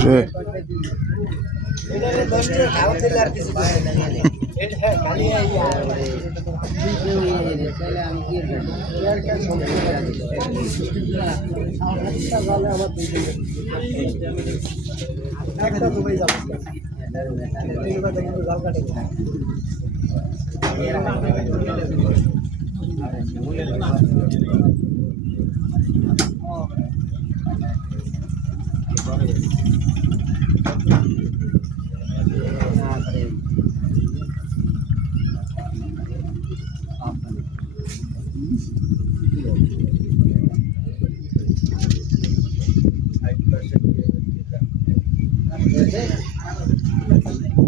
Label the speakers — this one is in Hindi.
Speaker 1: Sure.
Speaker 2: একটা দুবাই যাবো জল কাটে Oh. Thank you.